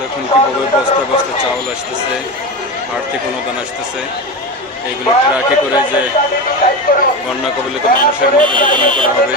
দেখুন কীভাবে বস্তা বস্তা চাউল আসতেছে, আর্থিক অনুদান আসতেছে। এগুলো ট্রাকে করে যে বন্যা কবলিত মানুষের মধ্যে বিতরণ করা হবে।